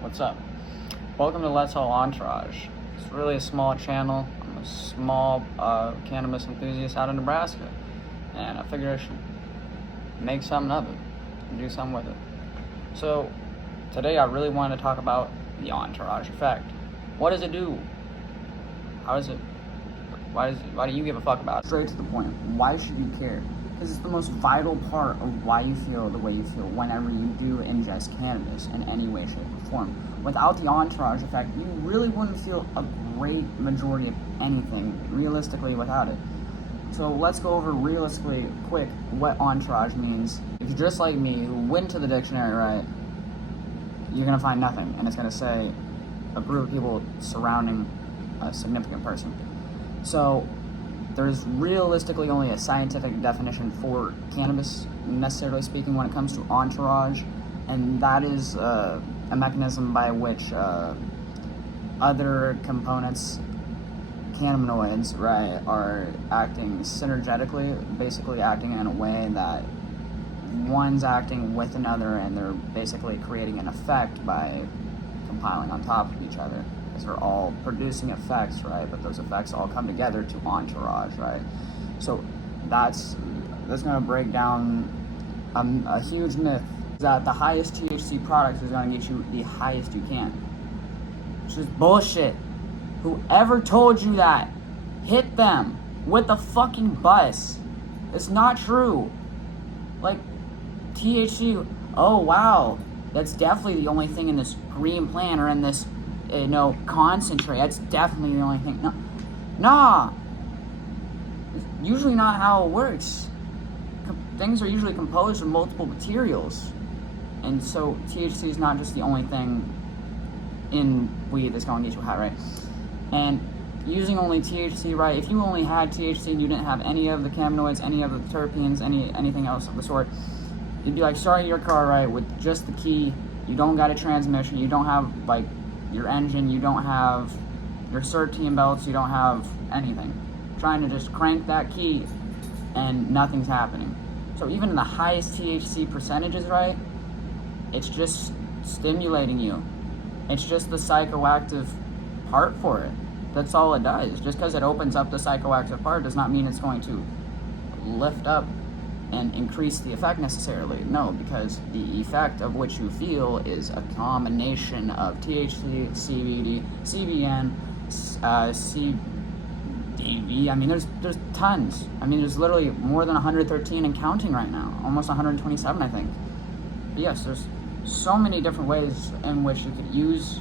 What's up? Welcome to Let's All Entourage. It's really a small channel. I'm a small cannabis enthusiast out of Nebraska, and I figured I should make something of it and do something with it. So today I really wanted to talk about the Entourage Effect. What does it do? How does it? Why do you give a fuck about it? Straight to the point. Why should you care? Because it's the most vital part of why you feel the way you feel whenever you do ingest cannabis in any way, shape, or form. Without the Entourage Effect, you really wouldn't feel a great majority of anything, realistically, without it. So let's go over realistically quick what Entourage means. If you're just like me, who went to the dictionary, right, you're going to find nothing, and it's going to say a group of people surrounding a significant person. So there's realistically only a scientific definition for cannabis, necessarily speaking, when it comes to entourage, and that is a mechanism by which other components, cannabinoids, right, are acting synergetically, basically acting in a way that one's acting with another, and they're basically creating an effect by compiling on top of each other. They're all producing effects, right? But those effects all come together to entourage, right? So that's going to break down a huge myth that the highest THC product is going to get you the highest you can. It's just bullshit. Whoever told you that, hit them with the fucking bus. It's not true. Like, THC, oh wow, that's definitely the only thing in this green plant or in this concentrate. That's definitely the only thing. No, nah. It's usually not how it works. Things are usually composed of multiple materials, and so THC is not just the only thing in weed that's going to get you high, right? And using only THC, right? If you only had THC and you didn't have any of the cannabinoids, any of the terpenes, anything else of the sort, you'd be like starting your car, right, with just the key. You don't got a transmission. You don't have like your engine, you don't have your serpentine belts, you don't have anything. Trying to just crank that key and nothing's happening. So even in the highest THC percentages, right, it's just stimulating you. It's just the psychoactive part for it. That's all it does. Just because it opens up the psychoactive part does not mean it's going to lift up and increase the effect necessarily. No, because the effect of which you feel is a combination of THC, CBD, CBN, CBD. I mean, there's tons. I mean, there's literally more than 113 and counting right now. Almost 127, I think. But yes, there's so many different ways in which you could use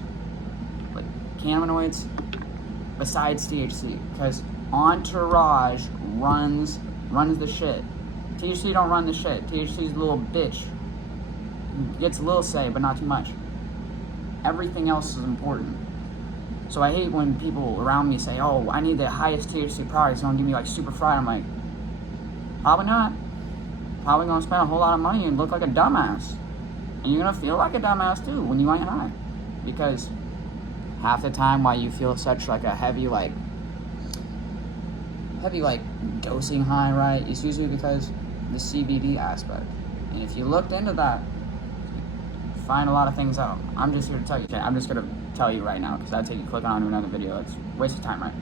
like cannabinoids besides THC, because Entourage runs the shit. THC don't run the shit. THC's a little bitch. Gets a little say, but not too much. Everything else is important. So I hate when people around me say, oh, I need the highest THC products, don't give me like super fried. I'm like, probably not. Probably gonna spend a whole lot of money and look like a dumbass. And you're gonna feel like a dumbass too when you ain't high. Because half the time why you feel such like a heavy dosing high, right, it's usually because the CBD aspect. And if you looked into that, you find a lot of things out. I'm just here to tell you. I'm just going to tell you right now, because that'd take you clicking on to another video. It's a waste of time, right?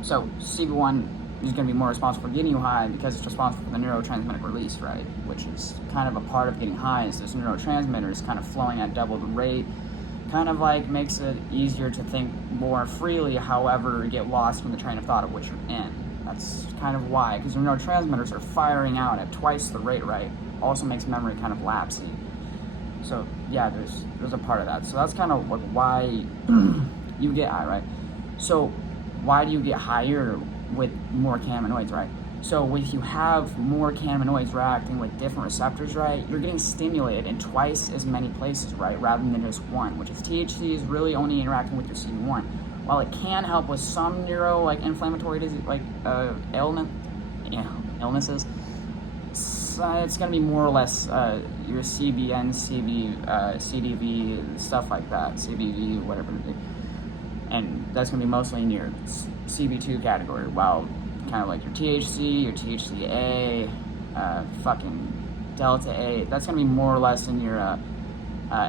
So CB1 is going to be more responsible for getting you high because it's responsible for the neurotransmitter release, right? Which is kind of a part of getting high, is this neurotransmitter is kind of flowing at double the rate. Kind of like makes it easier to think more freely, however, get lost from the train of thought of which you're in. That's kind of why, because your neurotransmitters are firing out at twice the rate, right? Also makes memory kind of lapsy. So yeah, there's a part of that. So that's kind of like why you get high, right? So why do you get higher with more cannabinoids, right? So if you have more cannabinoids reacting with different receptors, right, you're getting stimulated in twice as many places, right, rather than just one, which is THC is really only interacting with your CB1. While it can help with some inflammatory disease, illnesses, it's going to be more or less your CBN, CDV, stuff like that, CBV, whatever. And that's going to be mostly in your CB2 category, while kind of like your THC, your THCA, fucking Delta 8, that's going to be more or less in your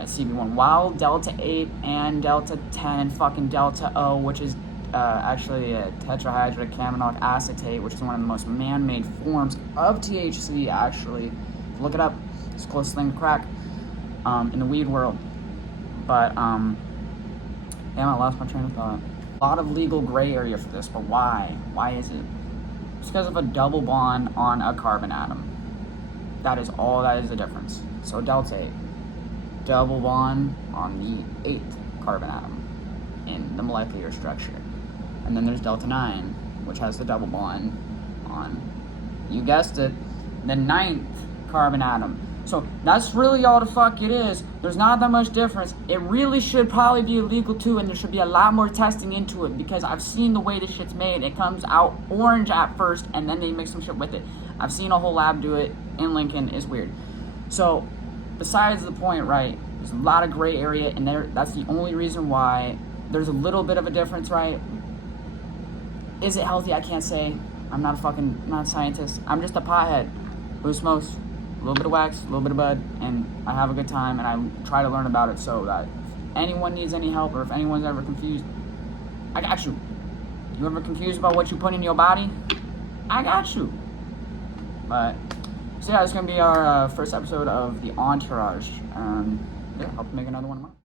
CB1, while Delta 8 and Delta 10 and fucking Delta O, which is actually a tetrahydrocannabinolic acetate, which is one of the most man-made forms of THC, actually. Look it up. It's the closest thing to crack in the weed world. But, damn, I lost my train of thought. A lot of legal gray area for this, but why? Why is it? It's because of a double bond on a carbon atom. That is all that is the difference. So Delta 8, double bond on the 8th carbon atom in the molecular structure. And then there's Delta 9, which has the double bond on, you guessed it, the 9th carbon atom. So that's really all the fuck it is. There's not that much difference. It really should probably be illegal too, and there should be a lot more testing into it, because I've seen the way this shit's made. It comes out orange at first, and then they mix some shit with it. I've seen a whole lab do it in Lincoln. It's weird. So besides the point, right, there's a lot of gray area, and that's the only reason why there's a little bit of a difference, right? Is it healthy? I can't say. I'm not a scientist. I'm just a pothead who smokes a little bit of wax, a little bit of bud, and I have a good time, and I try to learn about it so that if anyone needs any help, or if anyone's ever confused, I got you. You ever confused about what you put in your body? I got you. But, so yeah, it's going to be our first episode of the Entourage. Yeah, hope to make another one tomorrow.